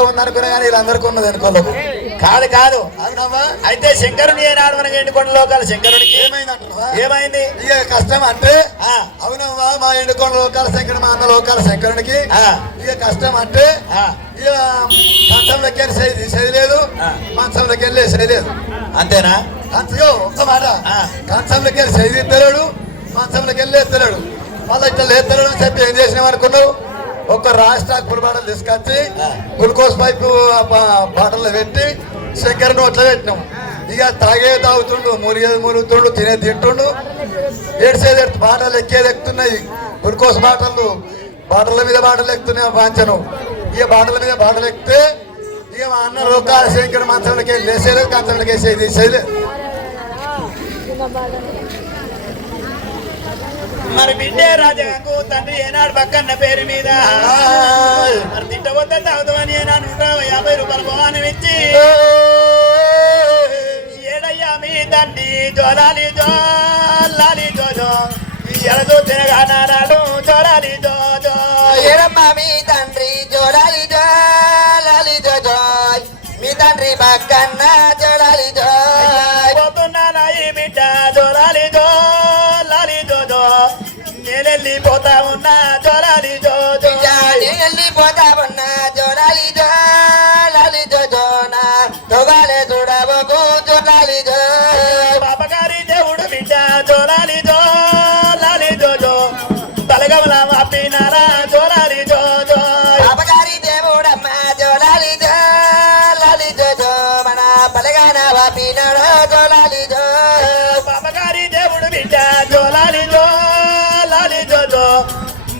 ఒక్కరికే ఉందనుకున్నా కానీ వీళ్ళందరికీ ఉన్నది అనుకోలేదు. కాదు కాదు అవునమ్మా. అయితే శంకరుని ఏనాడు మనకి ఎండుకొండ లోకాల శంకరునికి ఏమైంది ఇక కష్టం అంటే అవునమ్మా మా ఎండుకొండ లోకాల శంకరుడు మా అన్న లోకాల శంకరునికి ఇక కష్టం అంటే ఇక కంచంలోకి వెళ్ళి చేయలేదు, మంచంలోకి వెళ్ళి చేయలేదు. అంతేనా? అంతయో ఒక్క మాట, కంచంలోకి వెళ్ళి చేయలేడు, మంచంలోకి వెళ్ళి ఎత్తలేడు. మళ్ళీ ఇట్లా లేత్తలేడు అని చెప్పి ఏం చేసినాం అనుకున్నావు? ఒక రాష్ట్ర పులిబాటలు తీసుకొచ్చి గ్లూకోజ్ పైపు బాటల్లో పెట్టి చక్కెర నోట్లో పెట్టినాం. ఇక తాగే తాగుతుండు, మురిగేది మురుగుతుండు, తినేది తింటుండు, ఏడ్చేది బాటలు ఎక్కేది ఎక్కుతున్నాయి. గ్లూకోజ్ బాటలు బాటల మీద బాటలు ఎక్కుతున్నాయి వాంచను. ఇక బాటల మీద బాటలు ఎక్కితే ఇక మా అన్న లోకాల శంకర మంచంలోకి లేసేలేదు, కంచంలోకి వేసేది తీసేయలేదు. మరి బిడ్డే రాజాకు తండ్రి ఏనాడు పక్కన్న పేరు మీద మరి తింటబోతే తాగుతామని ఏనాడు 150 రూపాయల బహుమానం ఇచ్చి ఏడయ్యా మీ తండ్రి జోలాలి జోలాలి జోజో ఎడదో తినగానాడు జోలాలి జోజో ఏడమ్మా మీ తండ్రి జోలాలి జోలాలి జోజో మీ తండ్రి పక్కన్న జోలాలి జో పోతున్నా ఈ బిడ్డ జోలాలి జోలాలి జోజో నేనెళ్ళిపోతా ఉన్నా జోలాలి జోజో వెళ్ళిపోతా ఉన్నా జోలాలి జోలాలి జోజోనా తొగాలే చూడబోకు జోలాలి జో పాపగారి దేవుడు బిడ్డ జోలాలి జోలాలి జోజో తలగమల మాపినారా జోలాలి జోజో పాపగారి దేవుడమ్మ జోలాలి జోలాలి జోజో మన బలగాన వాపినాడో జోలాలి జో పాపగారి దేవుడు బిడ్డ జోలాలి జోలాలి జోజో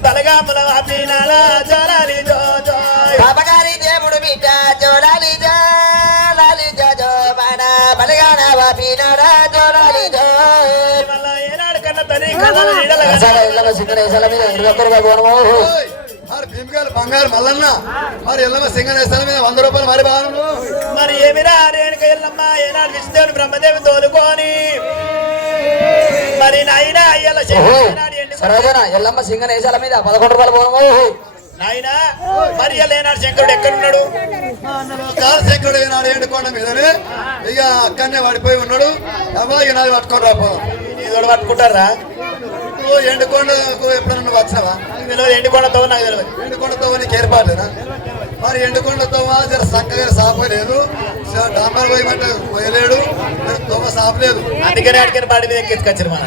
తలగమల మాపినారా జోలాలి జోజో పాపగారి దేవుడు బిడ్డ జోలాలి జోలాలి జోజో మన బలగాన వాపినాడో జోలాలి జో మళ్ళా ఏనాడు కన్నా తల్లి కథలు మరి భీమగారు బంగారు మల్లన్న మరి ఎల్లమ్మ సింగనేశ్వరం మీద 100 రూపాయలు మరి బాగా మరి ఏమిరా రేణుక ఎల్లమ్మ ఏనాడు విష్ణుదేవుని బ్రహ్మదేవి తోలుకొని మరి నాయన అయ్యల ఎల్లమ్మ సింగనేశాల మీద 11 రూపాయలు పోను నాయన మరి ఏనాడు శంకరుడు ఎక్కడున్నాడు? శంకరుడు ఏనాడు ఎండుకొండ మీదనే ఇక అక్కడనే పడిపోయి ఉన్నాడు. అమ్మా ఇక నాది పట్టుకొని రాపోదాం. నీదోడు పట్టుకుంటారా? నువ్వు ఎండుకొండకు ఎప్పుడన్నా వచ్చినావా? ఎండుకొండతో నాకు తెలియదు. ఎండుకొండతో నీకు ఏర్పాట్లేనా? మరి ఎండుకొండతో జర చక్కగా సాపలేదు, డాంబర్ పోయమంటే పోయలేడు, తోమ సాపలేదు. అందుకనే అడిగిన పాడి మీద ఎక్కించుకొచ్చారు మన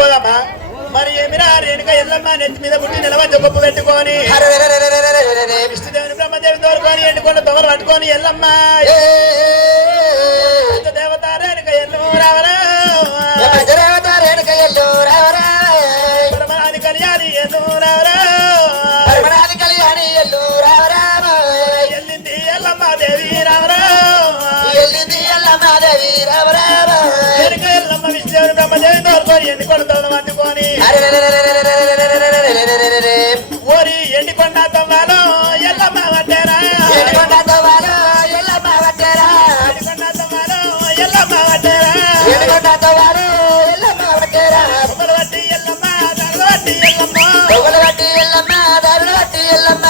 పోదామా? మరి ఏమిరా రేణుక ఎల్లమ్మ నెత్తి మీద పుట్టి నిలవద్ద గొప్ప పెట్టుకొని విష్ణుదేవుని బ్రహ్మదేవి తోలుకొని ఎండుకొండ తొగలు పట్టుకొని ఎల్లమ్మ దేవత రేణుక ఎల్లు రావరా పరమనాది కళ్యాణి ఎల్లు రావరా ఎల్లింది ఎల్లమ్మ దేవి రావరా రేణుక ఎల్లమ్మ విష్ణుదేవుని బ్రహ్మదేవి తోలుకొని ఎండుకొండ తొగలు పట్టుకొని ఓరి ఎండికొండ తవ్వాలో ఎల్లమ్మ వడ్డేరా ఎండికొండ తవ్వాలో ఎల్లమ్మ వడ్డేరా పొగలు వడ్డీ ఎల్లమ్మ దారులు వడ్డీ ఎల్లమ్మ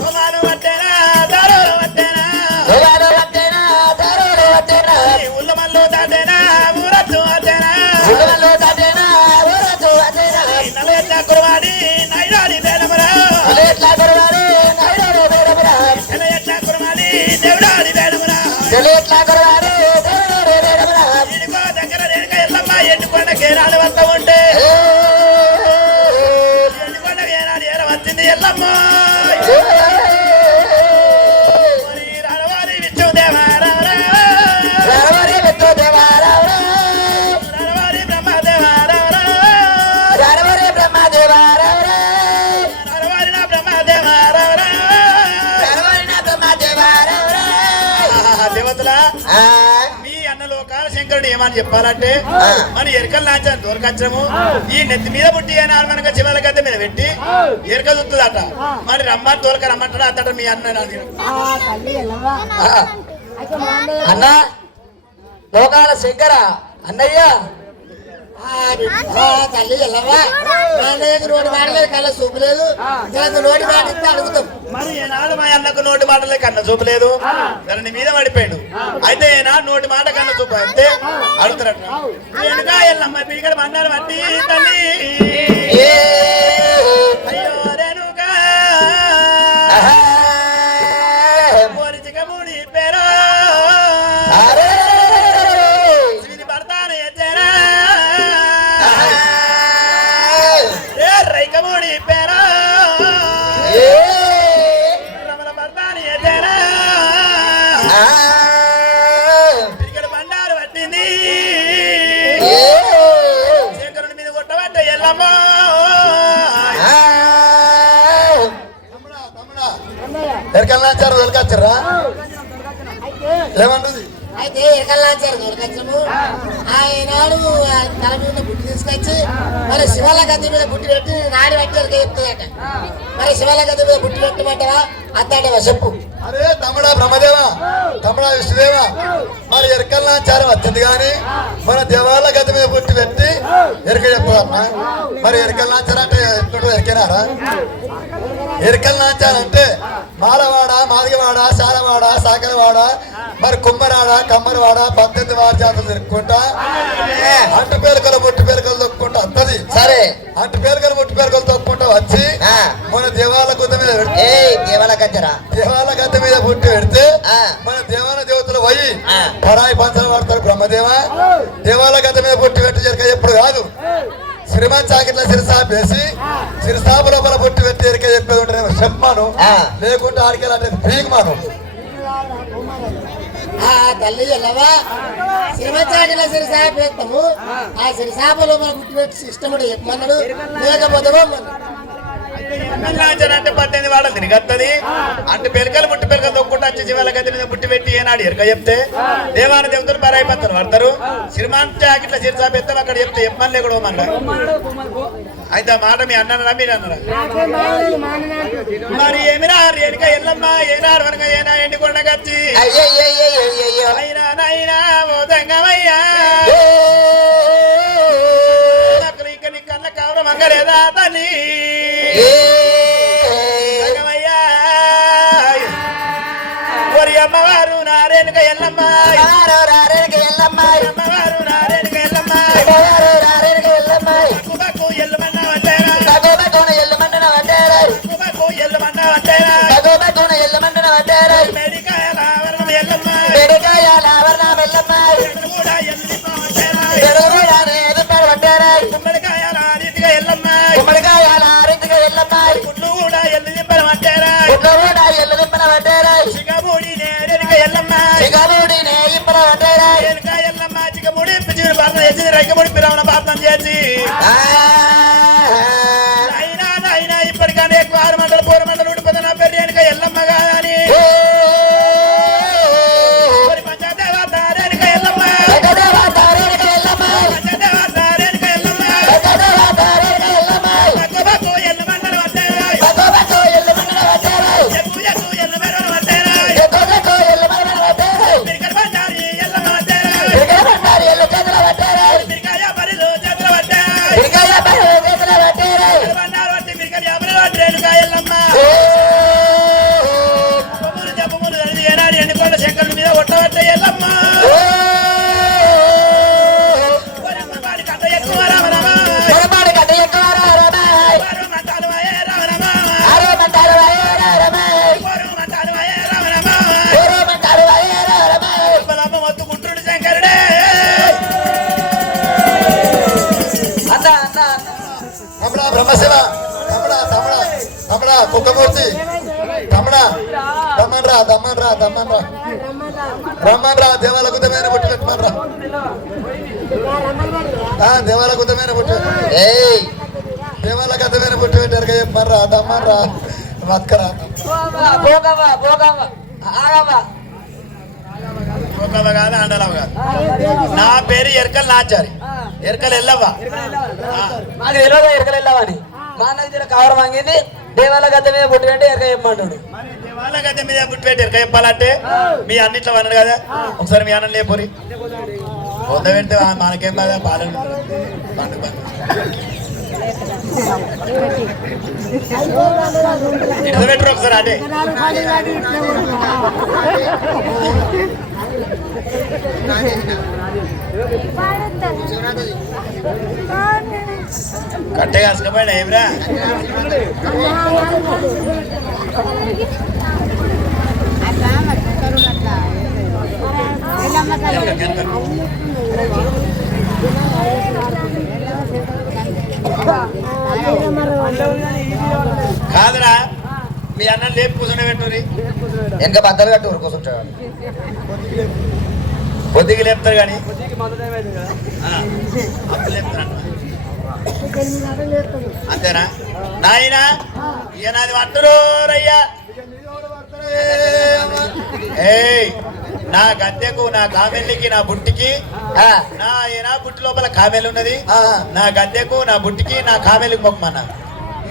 పొగాలు వడ్డేరా దారులు వడ్డేరా ఉల్లమల్లు దాటేనా ఊరద్దు వడ్డేరా నలెట్ల కురవాడి నైరాడి బేడమరా నలెట్ల కురవాడి దేవుడాడి బేడమరా ఇదిగో దగ్గర రేణుక ఎల్లమ్మ ఎండుకొండకి ఏనాడు వస్తా ఉంటే ఎండుకొండకి ఏనాడు ఏర వచ్చింది ఎల్లమ్మ మరి రణవారి విష్ణుదేవారా రణవారి బ్రహ్మదేవారా రణవారి నా బ్రహ్మదేవారా దేవతలా మీ అన్న లోకాల శంకరుడు ఏమని చెప్పాలంటే మన ఎరకలు నాచాను దూరకచ్చము ఈ నెత్తి మీద పుట్టి నార్మల్గా చివరి గద్దె మీద పెట్టి ఎరక దుత్తుదట. మరి రమ్మని తోలక రమ్మంటాడు అతడు మీ అన్న అన్న లోకాల శంకర అన్నయ్య తల్లి ఎల్లవా నోటి వాడలేదు కళ్ళ చూపు లేదు నోటి వాడితే అడుగుతాం. మరి ఏనాడు మా అన్నకు నోటి మాటలే కన్న చూపలేదు దాని మీద పడిపోయాడు అయితే నా నోటి మాట కన్న చూపు అయితే అడుగుతారట వెనుక ఎల్లమ్మ పీకడ మన్నారు మట్టి తల్లి అయ్యో రేణుక ముడి పేరు భర్తాను ఎచ్చారా రైకముడి పేరు రమణ భర్తాను ఎచ్చారా ఇక్కడ బండారు పట్టింది శంకరుని మీద కొట్టబట్ట ఎల్లమ్మ ఎరకల్లాచారు దొరకచ్చారా ఏమంటుంది అయితే ఎరకల్లాచారు దొరకచ్చము ఆయనాడు తల మీద బుట్టి తీసుకొచ్చి మరి శివాల గద్దె మీద బుట్టి పెట్టి నాడి పట్టి చెప్తుందట మరి శివాల గద్దె మీద బుట్టి పెట్టమంటావా అత్తాడవా చెప్పు అరే తమ్ముడా బ్రహ్మదేవా తమ్ముడా విష్ణుదేవా మరి ఎరకల్లాచారం వచ్చింది కానీ మన దేవాల గది మీద పుట్టి పెట్టి ఎరక చెప్తారమ్మా మరి ఎరకల్లాచారం అంటే ఎప్పుడు ఎరికినారా ఎరకల్లాచారం అంటే మాలవాడ మాదిగవాడ సారవాడ సాకరవాడ మరి కుమ్మరాడ కమ్మరవాడ 18 వారి జాతలు తిరుక్కుంటా అంటు పేరుకలు ముట్టు పేరుకలు తొక్కుంటా వస్తుంది సరే అంటు పేరుకలు ముట్టు పేరుకలు తొక్కుంటా వచ్చి మన దేవాల గుద్ద మీద పెడితే దేవాల గద్దరా దేవాల గద్ద మీద పుట్టి పెడితే మన దేవాల దేవతలు పోయి పరాయి పంచలు వాడతారు బ్రహ్మదేవ దేవాల గద్ద మీద పుట్టి పెట్టి జరిగే ఎప్పుడు కాదు శ్రీమాన్ చాకిట్ల సిరిసాపేసి సిరిసాపు లోపల పుట్టి పెట్టి ఎరికే చెప్పేది ఉంటారేమో చెప్పమాను లేకుంటే ఆడికెళ్ళి పీకమాను ఆ తల్లి ఎల్లవా శ్రీమచాటిల సిరిసాప వేస్తాము ఆ సిరిసాపలో మన బుట్టి పెట్టి ఇష్టముడు చెప్పమన్నాడు లేకపోతే అంటే 18 వాడలు తిరిగత్తది అంటే పెరకలు ముట్టి పెరకలు తొక్కుంటూ వచ్చి జీవాల గద్దె మీద పుట్టి పెట్టి ఏనాడు ఎరక చెప్తే దేవాన దేవతలు పరాయిపత్తలు పడతారు శ్రీమాన్ చాకిట్ల సిరిసాప ఎత్తాం అక్కడ చెప్తే చెప్పమని లేకూడదు మన అయితే ఆ మాట మీ అన్నారా మీరు అన్నారా మరి ఏమిరా రేణుక ఎల్లమ్మ ఏనాడు వనక ఏనా ఎండికొండ కచ్చి అయినా నైనా ఓ దంగమయ్యా ఇక నీ కన్న కావడం మంగలేదా తల్లి దంగమయ్యా ఒరి అమ్మవారు నా రేణుక ఎల్లమ్మ అమ్మవారు నా రేణుక ఎల్లమ్మ కుబకు ఎల్లమన్న వడ్డారా కుబకు ఎల్లమన్న వడ్డారా మెడికాయల ఆవరణం ఎల్లమ్మ కూడా ఎల్లమ్మ వడ్డారా గుమ్మడికాయల రీతిగా ఎల్లమ్మ గుడ్లు కూడా ఎల్లు దింపల వడ్డారా చిగమూడి నేరుగా ఎల్లమ్మ ఎలుక ఎల్లమ్మ చిగమూడి పిచ్చిని పాపం చేసి రైకమూడి పిరవన పాపం చేసి అయినా ఇప్పటికన్నా ఎక్కువ 6 మండలు 4 మండలు ఉండిపోతే నా పేరు రేణుక ఎల్లమ్మ కాదని పంచదేవత రేణుక ఎల్లమ్మ శంకరుడి మీద ఒట్టబట్ట ఎల్లమ్మ కథ ఎక్కువ రామరామ మొత్తుకుంటుడు శంకరుడే తమ్ముడా బ్రహ్మశివ తమ్ముడా కుక్కమూర్తి తమ్ముడా రమ్మన్రా దేవాల గుద్దమైన బుట్టి పెట్టమనరా దేవాల గుద్దమైన బుట్టి దేవాల గద్దమైన బుట్టి పెట్టారు చెప్పమనరా దమ్మన్రా బతకరా కాదు అండలవ కాదు నా పేరు ఎరకల్ నాచారి ఎరకల్ ఎల్లవ్వ మాకు తెలియదు ఎరకలు వెళ్ళావని మా అన్నకి జర కవర్ వాంగింది దేవాల గద్దె మీద బుట్టి పెట్టి ఎరక చెప్పమంటాడు దేవాల గద్దె మీద బుట్టి పెట్టి ఎరక చెప్పాలంటే మీ అన్నిట్లో అన్నాడు కదా ఒకసారి మీ అన్నం లేపోరి పొంద పెడితే మనకేం కదా పాలన పండుగ ఇట్లా పెట్టరు ఒకసారి అంటే కట్టే కాసుకపోయినా ఏమిరా కాదురా మీ అన్న లేపు కూర్చొని పెట్టుర్రి ఇంకా బద్దలు కట్టి ఊరు కూర్చుంటాడు పొద్దుకి లేపుతారు కానీ అప్పుడు లేపుతారంట అంతేనా నాయనా ఇక నాది పట్టురు రయ్యా ఏయ్ నా గద్దెకు నా కామెల్లికి నా బుట్టికి నా బుట్టి లోపల కామెల్ ఉన్నది నా గద్దెకు నా బుట్టికి నా కామెల్లికి మొక్కమన్నా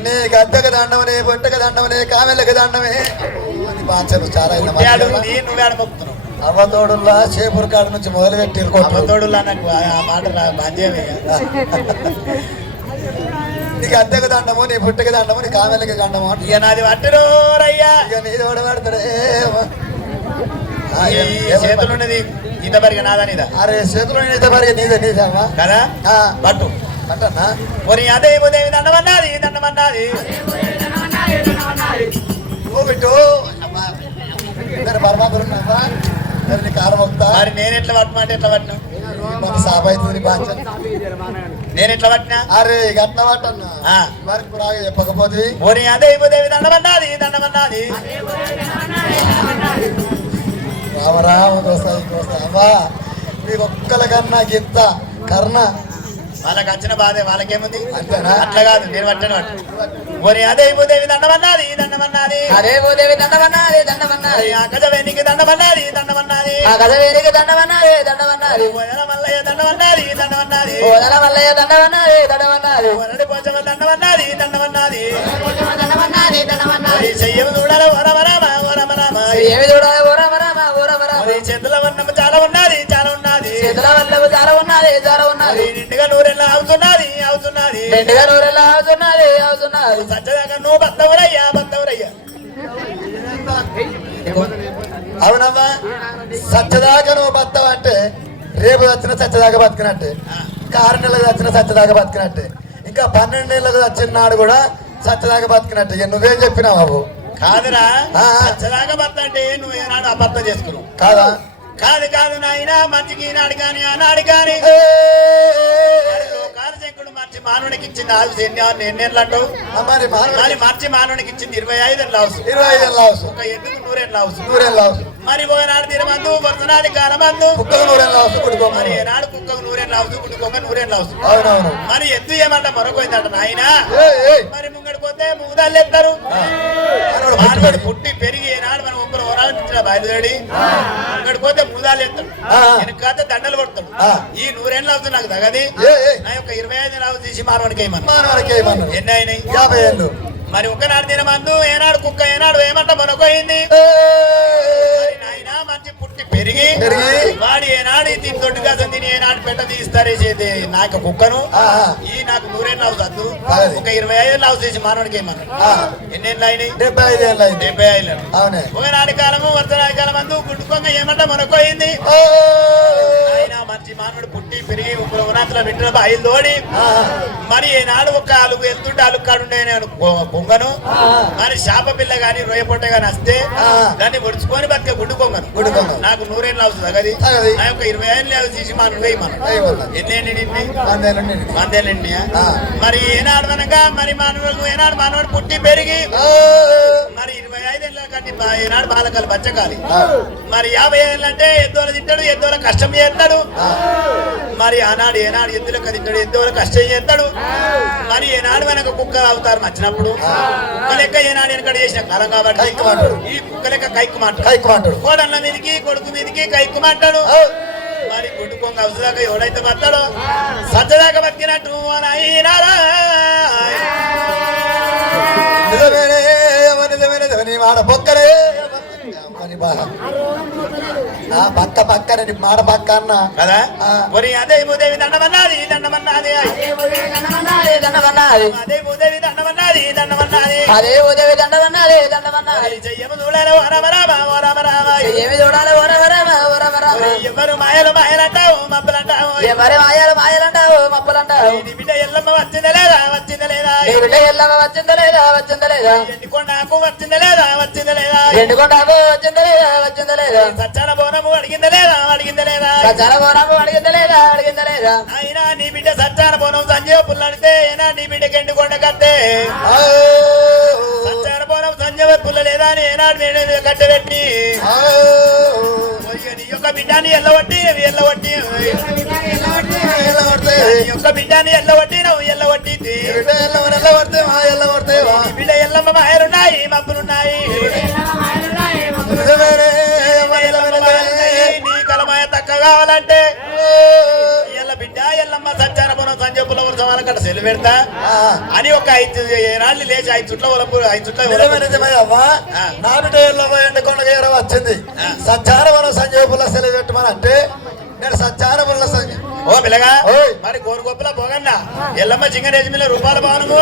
నీ గద్దెకు దండమనే బొట్టకు దండమనే కామెళ్ళకి దండమే చాలా నువ్వే ఆడ మొక్కుతున్నావు అవ్వతోడుల్లా చేపూరు కాడ నుంచి మొదలుపెట్టి అవ్వతోడులా నాకు ఆ మాట బాధ్యమే నీకు అద్దెకు దండము నీ బుట్టకి దండము నీ కామెళ్ళకి దండము ఇక నాది పట్టురు రయ్యా ఇక నీది కూడా పెడతాడే చేతులు ఉన్నది ఈత పరిగ నాదా నీదా అరే చేతులు ఈత పరిగ నీదే నీదేమా కదా పట్టు పట్టన్నా మరి అదే ఉదయం దండమన్నది దండమన్నది ఓ బిట్టు బర్మాకులు నీ కారం వస్తా మరి నేను ఎట్లా పట్టమంటే ఎట్లా పట్టినా మన సాబ్ అవుతుంది బాధ్యత నేను ఎట్లా పట్టినా అరే గట్ల పట్టన్నా మరి పురాగా చెప్పకపోతే మరి అదే ఉదయం దండమన్నది దండమన్నది రామరామ దోస్తాయి అమ్మా మీ ఒక్కల కన్నా గింత కర్ణ వాళ్ళకి వచ్చిన బాధే వాళ్ళకేముంది అంతేనా అట్లా కాదు నేను పట్టాను మరి అదే భూదేవి దండమన్నది దండమన్నది అదే భూదేవి దండమన్నది దండమన్నది ఆ గజవేణికి దండమన్నది దండమన్నది ఆ గజవేణికి దండమన్నది దండమన్నది వదల మల్లయ్య దండమన్నది దండమన్నది ఓదల మల్లయ్య దండమన్నది దండమన్నది వరడి పోచమ దండమన్నది దండమన్నది దండమన్నది దండమన్నది చెయ్యము చూడాలి ఓరమరామ ఓరమరామ ఏమి చూడాలి ఓ రామ రామ ఓ రామ రామ చేతుల వర్ణము చాలా ఉన్నది చాలా ఉన్నది చేతుల వల్ల జార ఉన్నది జార ఉన్నది నిండుగా నూరెల్లా అవుతున్నది అవుతున్నది నిండుగా నూరెలా అవుతున్నది అవుతున్నది సత్యదాకా నువ్వు బద్దవురయ్యా బద్దవురయ్యా అవునమ్మా సత్యదాకా నువ్వు బతావు అంటే రేపు వచ్చిన సత్యదాకా బతికినట్టే ఇంకా 6 నెలలకు వచ్చిన సత్యదాకా బతికినట్టే ఇంకా 12 నెలలకు వచ్చిన నాడు కూడా సత్యదాకా బతికినట్టే ఇక నువ్వేం చెప్పినావు బాబు కాదురా సత్యదాకా బద్ద అంటే నువ్వు ఏనాడు అబద్ధం చేసుకున్నావు కాదా కాదు కాదు నాయన మంచికి ఈనాడు కానీ ఆనాడు కానీ కాలశంకుడు మార్చి మానవునికి ఇచ్చింది ఆవుసు ఎన్నేళ్ళు అంటావు మరి మరి మార్చి మానవునికి ఇచ్చింది 25 ఏళ్ళ ఆవుసు 25 ఏళ్ళ ఆవుసు ఒక ఎందుకు 100 ఏళ్ళ ఆవుసు 100 ఏళ్ళ ఆవుసు మరి పోయినాడు తినమందు వరుసనాది కాలమందు కుక్కలు 100 ఏళ్ళ ఆవుసు కుడుకో మరి ఏనాడు కుక్కకు 100 ఏళ్ళ ఆవుసు కుడుకోక 100 ఏళ్ళ ఆవుసు అవునవును మరి ఎద్దు ఏమంట మరొకైందట నాయన మరి ముంగడికి పోతే మూదాలు ఎత్తారు మానవుడు పుట్టి పెరిగి ఏనాడు మనం ఒక్కరు ఓరాలు ఇచ్చిన బయలుదేరి ముంగడికి పోతే మూదాలు ఎత్తాడు వెనకాత దండలు కొడతాడు ఈ 100 ఏళ్ళ ఆవుసు నాకు తగది నా యొక్క 25 ఆవుసు తీసి మానవానికి ఏమన్నా ఎన్ని అయినాయి 50 ఏళ్ళు మరి ఒకనాడు తినమందు ఏనాడు కుక్క ఏనాడు ఏమంట మనకొయింది నాయన మంచి పుట్టి పెరిగి వాడి ఏనాడు దీని దొడ్డు కాసం తిని ఏనాడు పెట్ట తీస్తారే చేతి నాకు కుక్కను ఈ నాకు 100 ఏళ్ళు అవుతుంది ఒక 25 ఏళ్ళు అవుతుంది చేసి మానవుడికి ఏమన్నా ఎన్నేళ్ళు అయినాయి 75 ఏళ్ళు 75 ఏళ్ళు అవునే ఒకనాటి కాలము వర్తనాటి కాలమందు గుడ్డుకొంగ ఏమంట మనకొయింది ఆయన మంచి మానవుడు పుట్టి పెరిగి ఉన్నంతలో వింటున్న బయలు తోడి మరి ఏనాడు ఒక అలుగు వెళ్తుంటే అలుగు కాడుండే నేను పొంగను మరి చేప పిల్ల గాని రొయ్య పొట్ట గాని వస్తే దాన్ని పొడుచుకొని బతికే గుడ్డుకొంగను నాకు 100 ఏళ్ళు అవుతుంది అది నా యొక్క 25 ఏళ్ళు తీసి మానవుడు వేయమను ఎన్నేండి మందేళ్ళండి మరి ఏనాడు అనగా మరి మానవుడు ఏనాడు మానవుడు పుట్టి పెరిగి మరి 25 ఏళ్ళ కంటే ఏనాడు బాలకాలు బచ్చకాలి మరి 50 ఏళ్ళు అంటే ఎద్దోల తింటాడు ఎద్దోల కష్టం చేస్తాడు మరి ఆనాడు ఏనాడు ఎద్దులకు తింటాడు ఎద్దోల కష్టం చేస్తాడు మరి ఏనాడు వెనక కుక్క అవుతారు నచ్చినప్పుడు కుక్క లెక్క ఏనాడు వెనకడ చేసిన కాలం కాబట్టి ఈ కుక్క లెక్క కైక్కుమంటాడు కోడళ్ళ మీదకి కొడుకు మీదకి కైక్కుమంటాడు మరి కొడుకొంగ అవసరాక ఎవడైతే బతాడో సజ్జదాకా బతికినట్టు నిజమేనే నిజమేనే వాడ పొక్కలే నీ బాధ పక్క పక్కన నీ మాట పక్క అన్న కదా ఆ. మరి అదే భూదేవి దండమన్నది దండమన్నది అదే ఉదయ దండమన్నది దండమన్నది అదే భూదేవి దండమన్నది దండమన్నది అదే ఉదయ దండమన్నది దండమన్నది చెయ్యము చూడాలి ఓ రామ రామ ఓ రామ రామ ఏమి చూడాలి ఓరవరమ ఓరవరమ ఎవరు మాయలు మాయలంటావు మబ్బలంటావు ఎవరి మాయలు మాయలంటావు మప్పలంటావు నీ బిడ్డ ఎల్లమ్మ వచ్చిందా లేదా వచ్చిందా లేదా నీ బిడ్డ ఎల్లవ వచ్చిందా లేదా వచ్చిందా లేదా ఎండికొండకు వచ్చిందా లేదా వచ్చిందా లేదా ఎండుకొండకు వచ్చిందా లేదా వచ్చిందా లేదా సచ్చాన బోనము అడిగిందా లేదా అడిగిందా లేదా సచాల బోనము అడిగిందా లేదా అడిగిందా లేదా అయినా నీ బిడ్డ సచ్చాన బోనం సంజీవ పుల్లడితే అయినా నీ బిడ్డకి ఎండికొండ కట్టే సచ్చాన బోనం సంజీవ పుల్ల లేదా అని ఏనాడు నేను కట్టెపెట్టి నీ యొక్క బిడ్డని ఎల్లవట్టి ఎల్లవట్టి నీ యొక్క బిడ్డని ఎల్లవట్టి నువ్వు ఎల్లవట్టి బిడ్డ ఎల్లమ్మ మాయలున్నాయి మబ్బులున్నాయి నీ కలమాయ తక్క కావాలంటే ఎల్ల బిడ్డ ఎల్లమ్మ సచ్చాన బోనం సంజీవ పుల్ల ఉత్సవాల కట్ట సెలవు పెడతా అని ఒక 5 ఏనాళ్ళు లేచి 5 చుట్ల ఒలపు 5 చుట్ల నా బిడ్డ ఎండకొండగా ఎవరో వచ్చింది సచ్చారవరం సంజీవుల సెలవు పెట్టమని అంటే నేను సచ్చారవరం సంజీవ్ ఓ పిల్లగా ఓయ్. మరి కోరుకొప్పుల పోగన్నా ఎల్లమ్మ చింగరేజమిల రూపాయల భవనము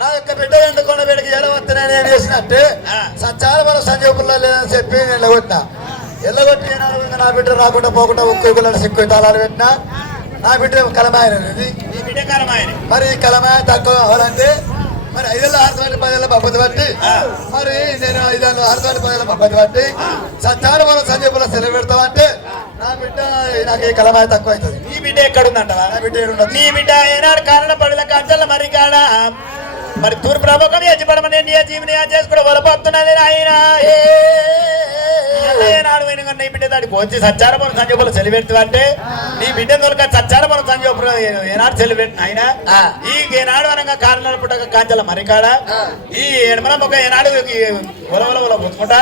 నా యొక్క బిడ్డ ఎండకొండ బిడ్డకి ఎడవత్తనే ఏం చేసినట్టే ఆ. సచ్చారవరం సంజీవుల్లో లేదని చెప్పి నేను ఎల్లగొట్టినా ఎల్లగొట్టి ఏనాడు నా బిడ్డ రాకుండా పోకుండా ఉక్కు సిక్కు తాళాలు పెట్టినా నా బిడ్డ కలమాయనది నీ బిడ్డ కాలమాయని మరి ఈ కలమాయ తక్కువ కావాలంటే మరి 5 ఆరుతోటి 10 పబ్బతి బట్టి మరి నేను 5 ఆరుతోటి 10 పబ్బతి బట్టి సత్యానుభవం సంజీవుల సెలవు పెడతామంటే నా బిడ్డ నాకు ఈ కలమాయ తక్కువ అవుతుంది నీ బిడ్డ ఎక్కడుందంటవా నా బిడ్డ ఏడుండదు నీ బిడ్డ ఏనాడు కారణ పడుల కంచెల మరి కాడ మరి తూర్పు ప్రముఖం యజపడమని జీవని చేసుకుని వలపోతున్నది ఆయన ఏనాడు పోయిన నీ బిడ్డ దాడికి వచ్చి సచ్చారమని సంజీవులు సెలవు అంటే నీ బిడ్డ దొరక సచ్చారమని సంజీవులు ఏనాడు సెలవు పెట్టిన ఆయన ఈ ఏనాడు అనగా కారణాల పుట్టక కాంచెల మరికాడ ఈ ఎడమల మొక్క ఏనాడు ఉలవల పుచ్చుకుంటా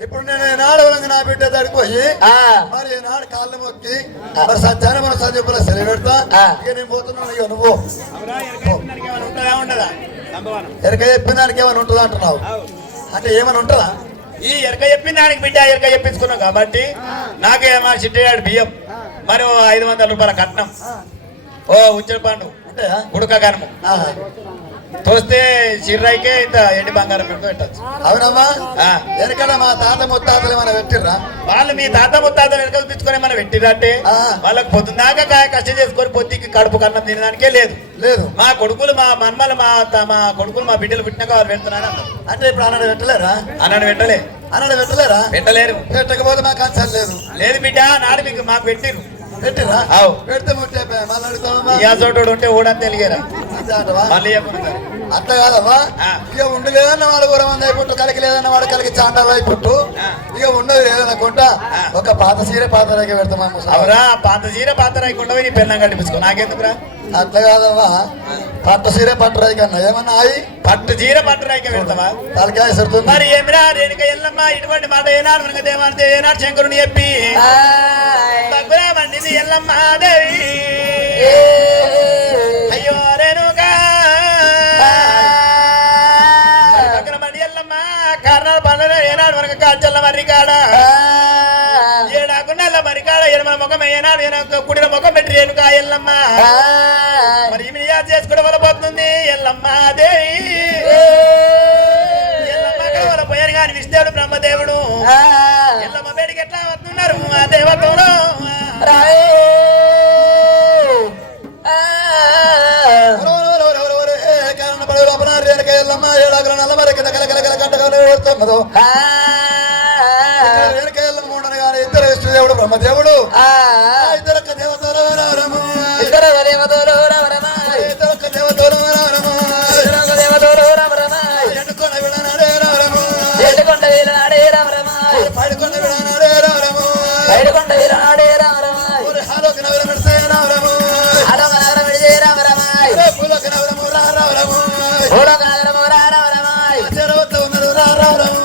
ఇప్పుడు నేను ఏనాడు నా బిడ్డ తడిపోయి మరి ఏనాడు కాళ్ళు మొక్కి మరి సత్యానుభవం సంజీవుల సెలవు పెడతా ఇక నేను పోతున్నాను ఇక నువ్వు ఉండదా ఎరక చెప్పిన దానికి ఏమైనా ఉంటుందా అంటున్నావు అంటే ఏమైనా ఉంటుందా ఈ ఎరక చెప్పిన దానికి బిడ్డ ఎరక చెప్పించుకున్నాం కాబట్టి నాకే మా చిట్టేయాడు బియ్యం మరి 500 రూపాయల కట్నం ఓ ఉచ్చడి పండు అంటే ఉడక కనము తోస్తే చిర్రాయికే ఇంత ఎండి బంగారం పెడుతూ పెట్టచ్చు అవునమ్మా ఆ. ఎనకడ మా తాత ముత్తాతలు ఏమైనా పెట్టిర్రా వాళ్ళు మీ తాత ముత్తాతలు వెనకలు తెచ్చుకొని మనం పెట్టిరంటే ఆ. వాళ్ళకి పొద్దున్నాక కాయ కష్టం చేసుకొని పొద్దుకి కడుపు కన్నం తినడానికే లేదు లేదు మా కొడుకులు మా మన్మలు మా కొడుకులు మా బిడ్డలు పుట్టినాక వాళ్ళు పెడుతున్నాను అంటే ఇప్పుడు అన్నాడు పెట్టలేరా అన్నాడు పెట్టలే అన్నాడు పెట్టలేరా పెట్టలేరు పెట్టకపోతే మాకు కన్సల్ లేదు లేదు బిడ్డ నాడు మీకు మాకు పెట్టిరు పెట్టిరా అవు. పెడితే ముట్టే మళ్ళీ అడుగుతామమ్మా ఇయాసోటోడు ఉంటే ఊడని తెలియరా అంతే అంటవా మళ్ళీ చెప్పుకుంటారు అట్లా కాదమ్మా ఆ. ఇక ఉండి లేదన్న వాడు 200 అయిపోట్టు కలిగి లేదన్న వాడు కలిగి చాండాలు అయిపోట్టు ఆ. ఇక ఉండదు లేదనుకుంటా ఆ. ఒక పాత సీర పాత రేఖ పెడతామా ముసలి. అవురా పాత చీర పాత రాయకుండా నీ పెళ్ళం కట్టించుకో నాకెందుకురా అట్లా కాదమ్మా పట్టు సీర పట్టు రేఖ అన్న ఏమన్నా అయి పట్టు చీర పట్టు రాయిక పెడతావా తలకాయ సరుతుంది మరి ఏమిరా రేణుక ఎల్లమ్మ ఇటువంటి మాట ఏనాడు మనకు దేవాడితే ఏనాడు శంకరుని చెప్పి తగ్గురా మండిది ఎల్లమ్మ దేవి అయ్యో రేణుక దగ్గర మండి ఎల్లమ్మ కారణాలు పనులు ఏనాడు మనకు కాల్చల్ల మర్రి కాడ ఏడాకుండా మరి కాడ ఎనమల ముఖం ఏనాడు కుడిన ముఖం పెట్టి రేణుక ఎల్లమ్మ మరి ఈమె యాద చేసుకోవడం వల్ల పోతుంది ఎల్లమ్మ దేవి ఎల్లమ్మ అక్కడ వల్ల పోయారు కానీ విష్ణుడు బ్రహ్మదేవుడు ఎల్లమ్మ బయటికి ఎట్లా వస్తున్నారు మా దేవతలు కారణ పడవ లోపల రేణుక ఎల్లమ్మ ఏడాకుల నల్లమర కింద కలకల గంటగా ఓడుతున్నదో రేణుక ఎల్లమ్మ ఉండను కానీ ఇద్దరు విష్ణుదేవుడు బ్రహ్మదేవుడు ఇద్దరొక్క దేవతలు రావరము ఇద్దరొక్క దేవతలు రావరము ఎండుకొండ విడనాడే రావరము పైడుకొండ విడనాడే రావరము హాలోకి నగర పెడితే రావరము పూలోకి నగరము రావరము చేరవద్ద ఉన్నడు రావరము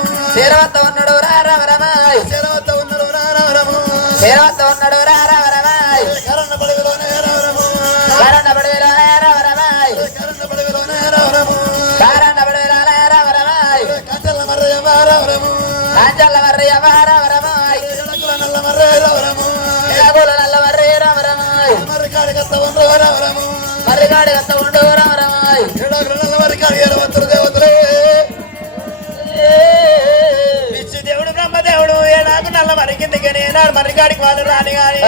చేరవద్ద ఉన్నడు రావరము కరణ పడగలోనే రావరము కరణ పడగలోనే రావరము కంచెల మర్రయ్య రావరము కాంచల్ల మర్రి రామరామాయ్ ఎడకుల నల్ల మర్రే రవరము ఎడగుల నల్ల మర్రి రామరామాయ్ మర్రికాడి కత్త ఉండ్రు రవరము మర్రిగాడి కత్త ఉండు రామరామాయ్ ఎడకుల నల్ల మర్రికాడి ఏడవంతులు దేవతలే విష్ణు దేవుడు బ్రహ్మదేవుడు ఏడాకు నల్ల మరికింది కానీ ఏనాడు మర్రికాడికి వాళ్ళు రాని గాని